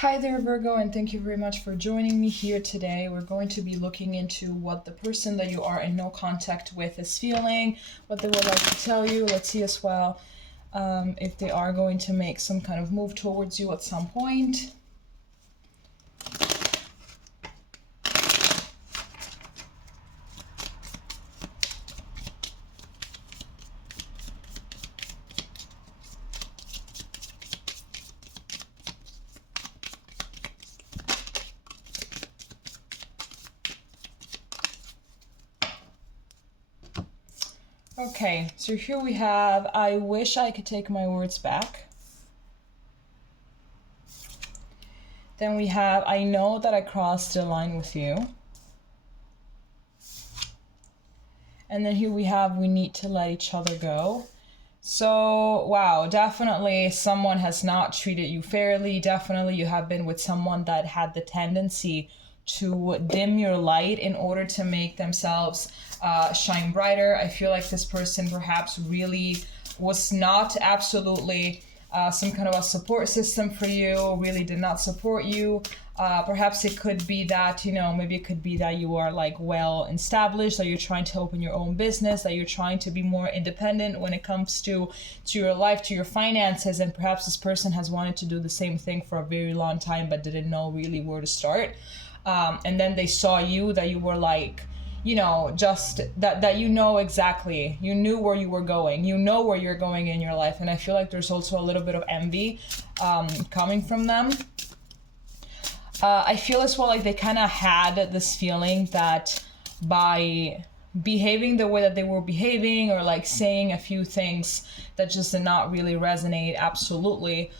Hi there, Virgo, and thank you very much for joining me here today. We're going to be looking into what the person that you are in no contact with is feeling, what they would like to tell you. Let's see as well if they are going to make some kind of move towards you at some point. Okay, so here we have, I wish I could take my words back. Then we have, I know that I crossed the line with you. And then here we have, we need to let each other go. So, wow, definitely someone has not treated you fairly. Definitely you have been with someone that had the tendency to dim your light in order to make themselves shine brighter. I feel like this person perhaps really was not absolutely some kind of a support system for you, really did not support you. Perhaps it could be that, maybe it could be that you are like well established, that you're trying to open your own business, that you're trying to be more independent when it comes to your life, to your finances, and perhaps this person has wanted to do the same thing for a very long time but didn't know really where to start. And then they saw you, that you were like, just that exactly, you knew where you were going, where you're going in your life. And I feel like there's also a little bit of envy coming from them. I feel as well like they kind of had this feeling that by behaving the way that they were behaving, or like saying a few things that just did not really resonate absolutely,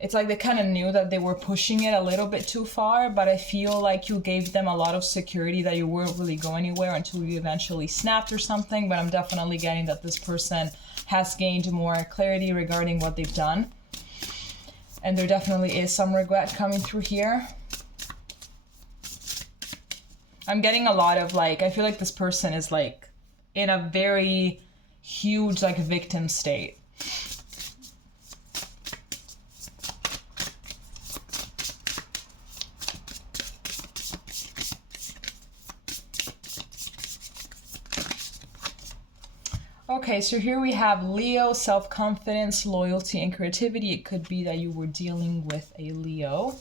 it's like they kind of knew that they were pushing it a little bit too far, but I feel like you gave them a lot of security that you weren't really going anywhere until you eventually snapped or something. But I'm definitely getting that this person has gained more clarity regarding what they've done. And there definitely is some regret coming through here. I'm getting a lot of like, I feel like this person is like in a very huge like victim state. Okay, so here we have Leo, self-confidence, loyalty, and creativity. It could be that you were dealing with a Leo.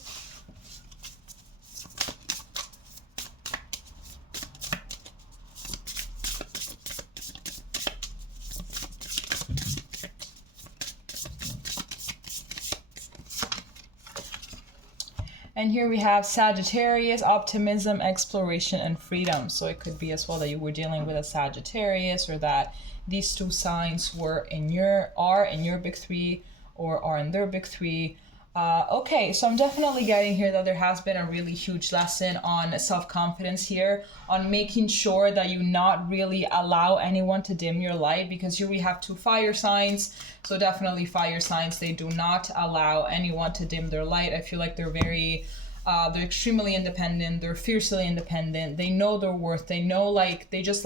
And here we have Sagittarius, optimism, exploration, and freedom. So it could be as well that you were dealing with a Sagittarius, or that these two signs are in your big three, or are in their big three. Okay, so I'm definitely getting here that there has been a really huge lesson on self-confidence here, on making sure that you not really allow anyone to dim your light, because here we have two fire signs. So definitely fire signs, they do not allow anyone to dim their light. I feel like they're very, they're extremely independent, they're fiercely independent, they know their worth, they know like, they just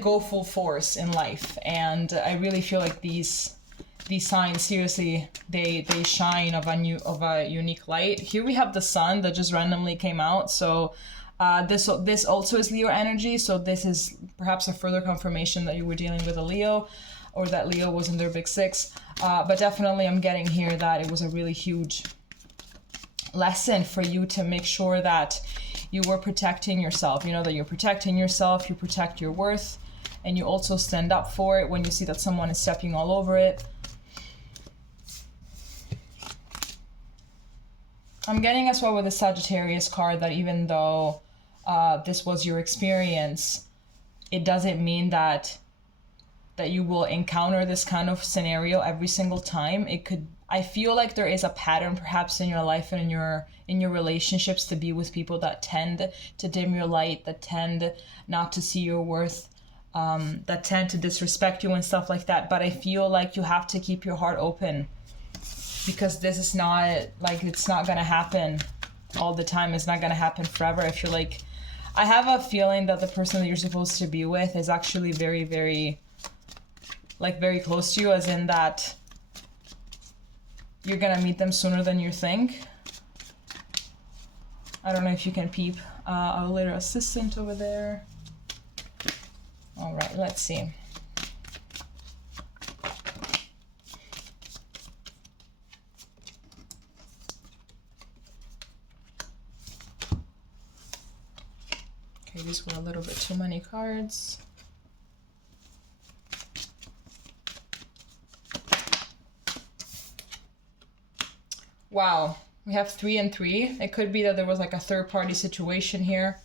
go full force in life. And I really feel like these signs, seriously, they shine of a unique light. Here we have the sun that just randomly came out. So this also is Leo energy. So this is perhaps a further confirmation that you were dealing with a Leo, or that Leo was in their big six. But definitely I'm getting here that it was a really huge lesson for you to make sure that you were protecting yourself, that you're protecting yourself, you protect your worth, and you also stand up for it when you see that someone is stepping all over it. I'm getting as well with the Sagittarius card that even though this was your experience, it doesn't mean that you will encounter this kind of scenario every single time. I feel like there is a pattern perhaps in your life and in your relationships to be with people that tend to dim your light, that tend not to see your worth, that tend to disrespect you and stuff like that. But I feel like you have to keep your heart open, because this is not like, it's not going to happen all the time. It's not going to happen forever. I have a feeling that the person that you're supposed to be with is actually very, very, very close to you, as in that you're gonna meet them sooner than you think. I don't know if you can peep our little assistant over there. All right, let's see. Okay, these were a little bit too many cards. Wow, we have 3 and 3. It could be that there was like a third party situation here.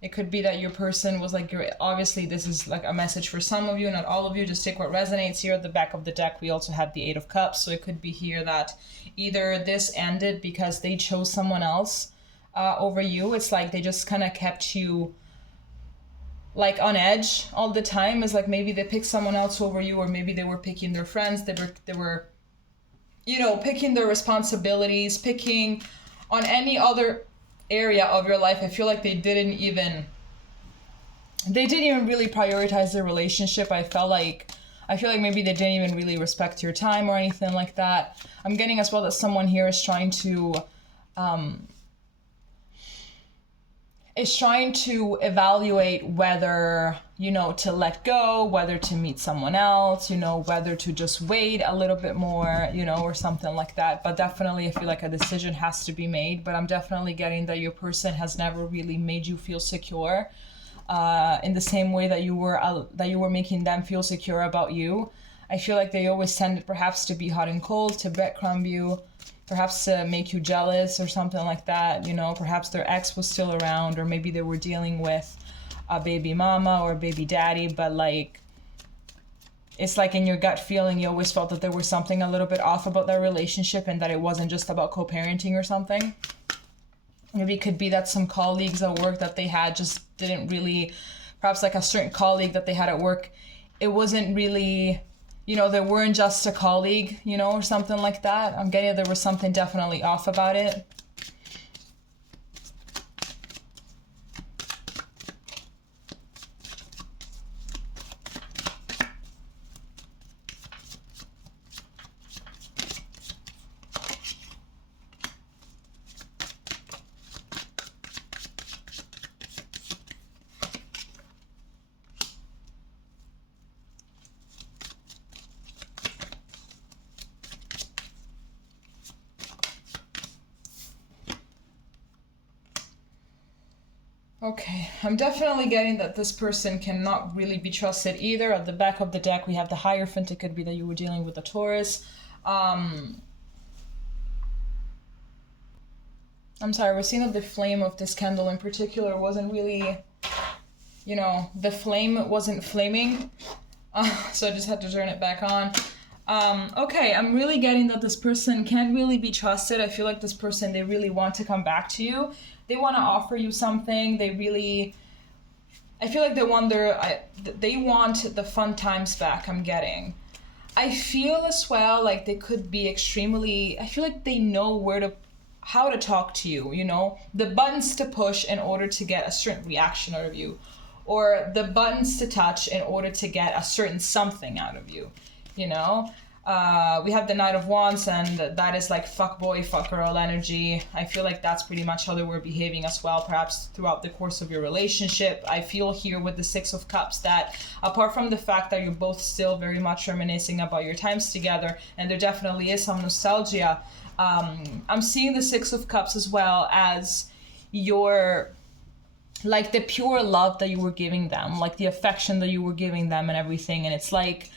It could be that your person was like, obviously this is like a message for some of you, not all of you, just take what resonates. Here at the back of the deck, we also have the 8 of Cups. So it could be here that either this ended because they chose someone else over you. It's like they just kind of kept you like on edge all the time. It's like maybe they picked someone else over you, or maybe they were picking their friends. They were you know, picking their responsibilities, picking on any other area of your life. I feel like they didn't even really prioritize their relationship. I feel like maybe they didn't even really respect your time or anything like that. I'm getting as well that someone here is trying to evaluate whether, you know, to let go, whether to meet someone else, you know, whether to just wait a little bit more, you know, or something like that. But definitely I feel like a decision has to be made. But I'm definitely getting that your person has never really made you feel secure in the same way that you were making them feel secure about you. I feel like they always tended perhaps to be hot and cold, to breadcrumb you, perhaps to make you jealous or something like that. You know, perhaps their ex was still around, or maybe they were dealing with a baby mama or a baby daddy, but like, it's like in your gut feeling, you always felt that there was something a little bit off about their relationship and that it wasn't just about co-parenting or something. Maybe it could be that some colleagues at work that they had just didn't really, perhaps like a certain colleague that they had at work, it wasn't really, you know, they weren't just a colleague, you know, or something like that. I'm getting there was something definitely off about it. Okay, I'm definitely getting that this person cannot really be trusted either. At the back of the deck, we have the Hierophant. It could be that you were dealing with a Taurus. I'm sorry, we're seeing that the flame of this candle in particular wasn't really, you know, the flame wasn't flaming. So I just had to turn it back on. Okay, I'm really getting that this person can't really be trusted. I feel like this person, they really want to come back to you. They want to offer you something. They really, I feel like they want the fun times back, I'm getting. I feel as well like they could be extremely, I feel like they know how to talk to you, you know? The buttons to push in order to get a certain reaction out of you, or the buttons to touch in order to get a certain something out of you, you know? We have the Knight of Wands, and that is like fuck boy, fuck girl energy. I feel like that's pretty much how they were behaving as well, perhaps throughout the course of your relationship. I feel here with the Six of Cups that apart from the fact that you're both still very much reminiscing about your times together, and there definitely is some nostalgia, I'm seeing the Six of Cups as well as your, like the pure love that you were giving them, like the affection that you were giving them and everything. And it's like,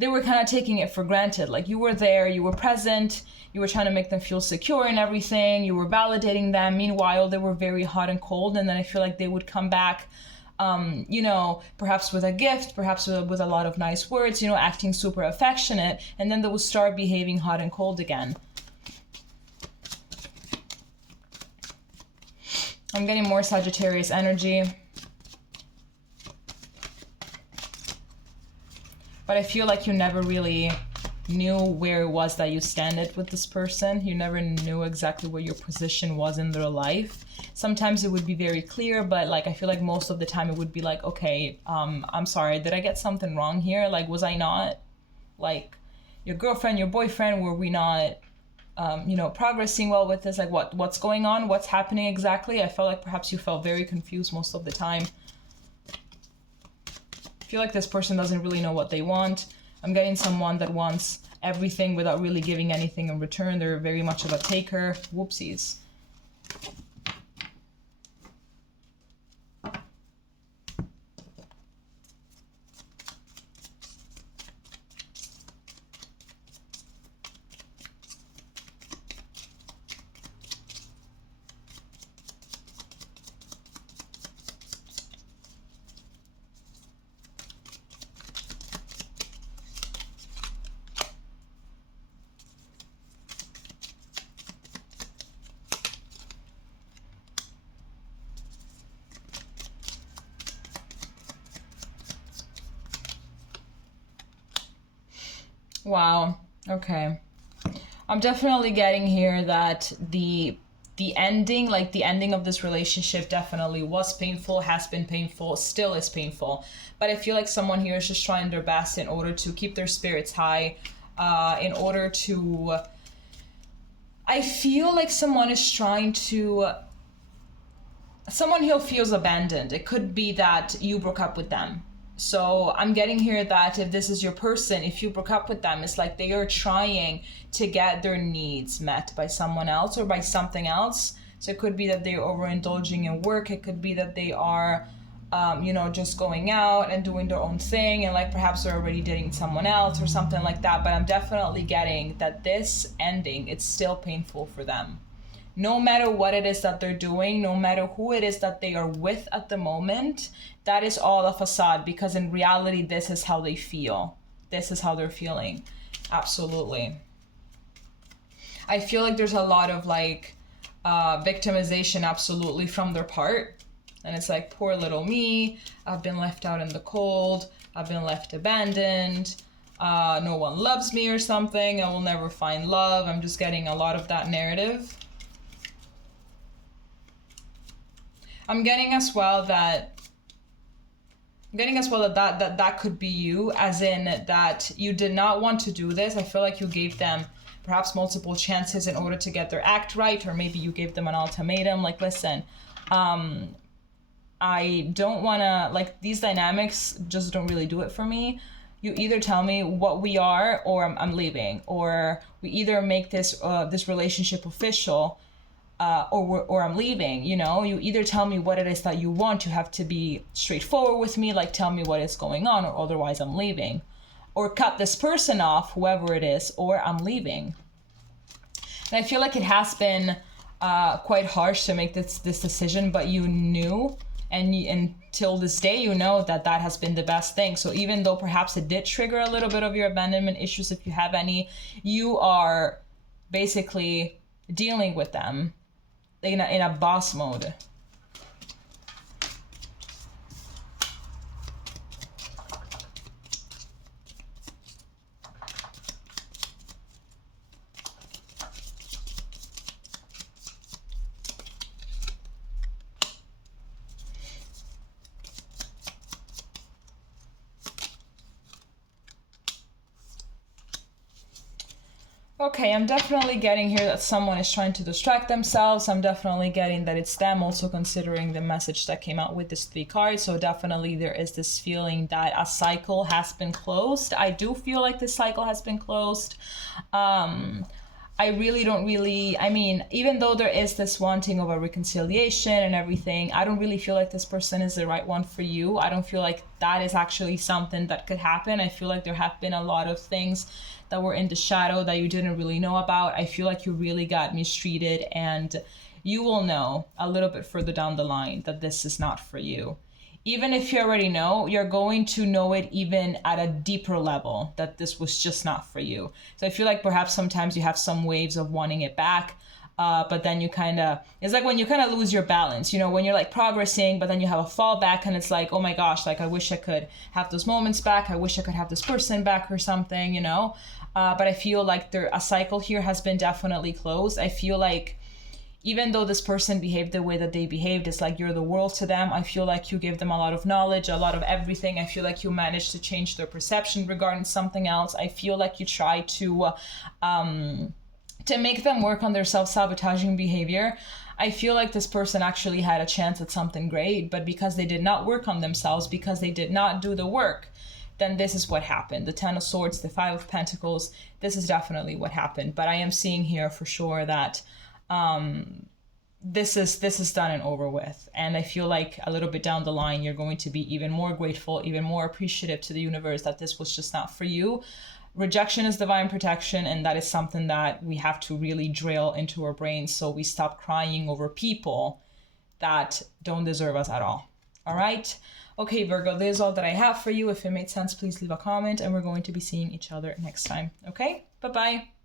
they were kind of taking it for granted. Like you were there, you were present, you were trying to make them feel secure and everything, you were validating them. Meanwhile, they were very hot and cold. And then I feel like they would come back, you know, perhaps with a gift, perhaps with a lot of nice words, you know, acting super affectionate. And then they would start behaving hot and cold again. I'm getting more Sagittarius energy. But I feel like you never really knew where it was that you standed with this person. You never knew exactly where your position was in their life. Sometimes it would be very clear, but like I feel like most of the time it would be like, okay, I'm sorry, did I get something wrong here? Like, was I not, like, your girlfriend, your boyfriend, were we not progressing well with this, like what's going on, what's happening exactly. I felt like perhaps you felt very confused most of the time. I feel like this person doesn't really know what they want. I'm getting someone that wants everything without really giving anything in return. They're very much of a taker. Whoopsies. Wow. Okay. I'm definitely getting here that the ending, like the ending of this relationship definitely was painful, has been painful, still is painful. But I feel like someone here is just trying their best in order to keep their spirits high, in order to... I feel like someone is trying to... Someone here feels abandoned. It could be that you broke up with them. So I'm getting here that if this is your person, if you broke up with them, it's like they are trying to get their needs met by someone else or by something else. So it could be that they're overindulging in work. It could be that they are, just going out and doing their own thing, and like perhaps they're already dating someone else or something like that. But I'm definitely getting that this ending, it's still painful for them. No matter what it is that they're doing, no matter who it is that they are with at the moment, that is all a facade, because in reality, this is how they feel. This is how they're feeling. Absolutely. I feel like there's a lot of victimization, absolutely, from their part. And it's like, poor little me, I've been left out in the cold, I've been left abandoned, no one loves me or something, I will never find love. I'm just getting a lot of that narrative. I'm getting as well that that could be you, as in that you did not want to do this. I feel like you gave them perhaps multiple chances in order to get their act right, or maybe you gave them an ultimatum, like, listen, I don't want to, like, these dynamics just don't really do it for me. You either tell me what we are, or I'm leaving, or we either make this relationship official, or I'm leaving. You either tell me what it is that you want. You have to be straightforward with me, like tell me what is going on, or otherwise I'm leaving, or cut this person off, whoever it is, or I'm leaving. And I feel like it has been quite harsh to make this decision, but you knew, and until this day, you know that has been the best thing. So even though perhaps it did trigger a little bit of your abandonment issues, if you have any, you are basically dealing with them in a boss mode. Okay, I'm definitely getting here that someone is trying to distract themselves. I'm definitely getting that it's them, also considering the message that came out with this 3 cards. So definitely there is this feeling that a cycle has been closed. I do feel like this cycle has been closed. I really don't even though there is this wanting of a reconciliation and everything, I don't really feel like this person is the right one for you. I don't feel like that is actually something that could happen. I feel like there have been a lot of things that were in the shadow that you didn't really know about. I feel like you really got mistreated, and you will know a little bit further down the line that this is not for you. Even if you already know, you're going to know it even at a deeper level, that this was just not for you. So I feel like perhaps sometimes you have some waves of wanting it back, but then you it's like when you kind of lose your balance, when you're like progressing, but then you have a fall back, and it's like, oh my gosh, like I wish I could have those moments back. I wish I could have this person back or something, but I feel like a cycle here has been definitely closed. I feel like even though this person behaved the way that they behaved, it's like you're the world to them. I feel like you gave them a lot of knowledge, a lot of everything. I feel like you managed to change their perception regarding something else. I feel like you tried to to make them work on their self-sabotaging behavior. I feel like this person actually had a chance at something great, but because they did not work on themselves, because they did not do the work, then this is what happened. The Ten of Swords, the Five of Pentacles, this is definitely what happened. But I am seeing here for sure that this is done and over with. And I feel like a little bit down the line, you're going to be even more grateful, even more appreciative to the universe that this was just not for you. Rejection is divine protection, and that is something that we have to really drill into our brains so we stop crying over people that don't deserve us at all. All right? Okay, Virgo, this is all that I have for you. If it made sense, please leave a comment, and we're going to be seeing each other next time. Okay? Bye-bye.